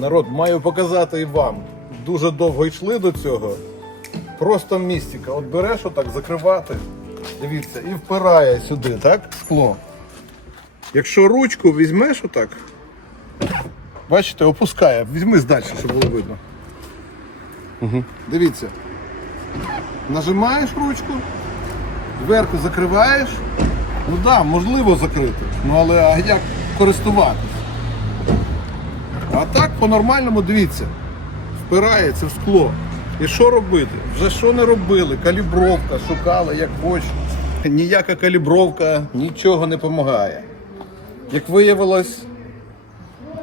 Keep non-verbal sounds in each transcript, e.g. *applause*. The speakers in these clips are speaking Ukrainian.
Народ, маю показати і вам. Дуже довго йшли до цього. Просто містика. От береш отак закривати, дивіться, і впирає сюди, так? Скло. Якщо ручку візьмеш отак, бачите, опускає. Візьми здалі, щоб було видно. Угу. Дивіться. Нажимаєш ручку, дверку закриваєш. Ну так, да, можливо закрити. Ну але а як користуватись? А так по-нормальному дивіться, впирається в скло. І що робити? Вже що не робили? Калібровка, шукали як хочеш. Ніяка калібровка нічого не допомагає. Як виявилось,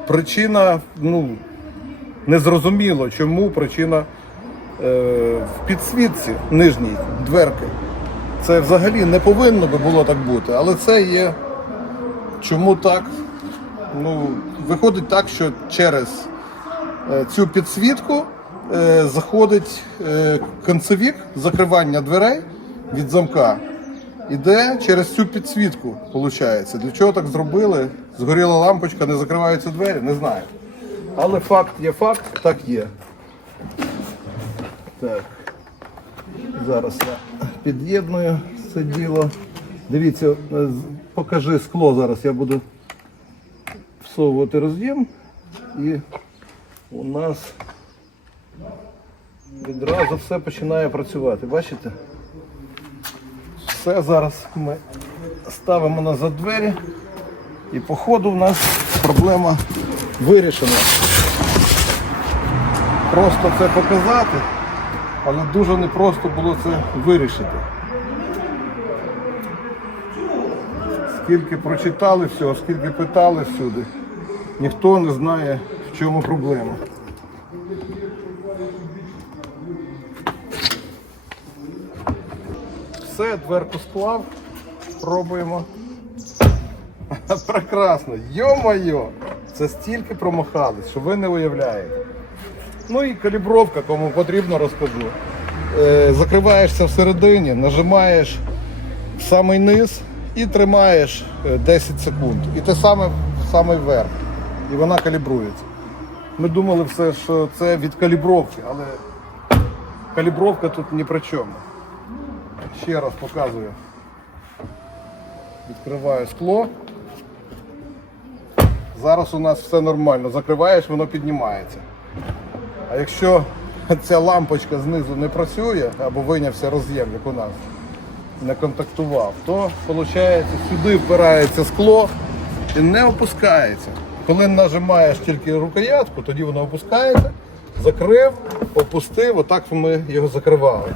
причина, ну, незрозуміло, чому причина е, в підсвітці нижній дверки. Це взагалі не повинно би було так бути, але це є. Чому так? Ну, виходить так, що через е, цю підсвітку е, заходить е, концевік закривання дверей від замка. Іде через цю підсвітку, виходить. Для чого так зробили? Згоріла лампочка, не закриваються двері, не знаю. Але факт є факт, так є. Так. Зараз я під'єдную це діло. Дивіться, покажи скло зараз. Я буду всовувати роз'єм і у нас відразу все починає працювати. Бачите? Все зараз ми ставимо назад двері і по ходу в нас проблема вирішена. Просто це показати, але дуже непросто було це вирішити. Скільки прочитали всього, скільки питали всюди, ніхто не знає, в чому проблема. Все, дверку склав, пробуємо. *laughs* Прекрасно, йо-моє! Це стільки промахались, що ви не уявляєте. Ну і калібровка, кому потрібно, розкажу. Е, закриваєшся всередині, нажимаєш в самий низ і тримаєш е, 10 секунд. І те саме в самий верх. І вона калібрується. Ми думали все, що це від калібровки, але калібровка тут ні при чому. Ще раз показую. Відкриваю скло. Зараз у нас все нормально. Закриваєш, воно піднімається. А якщо *laughs* ця лампочка знизу не працює або вийнявся роз'єм, як у нас, не контактував, то виходить сюди впирається скло і не опускається. Коли нажимаєш тільки рукоятку, тоді воно опускається, закрив, опустив, отак ми його закривали.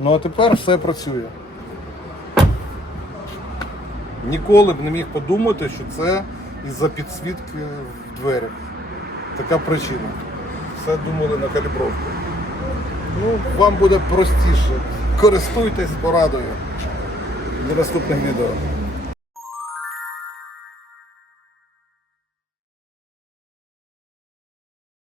Ну а тепер все працює. Ніколи б не міг подумати, що це із-за підсвітки в дверях. Така причина. Все думали на калібровку. Ну, вам буде простіше. Користуйтесь порадою до наступних відео.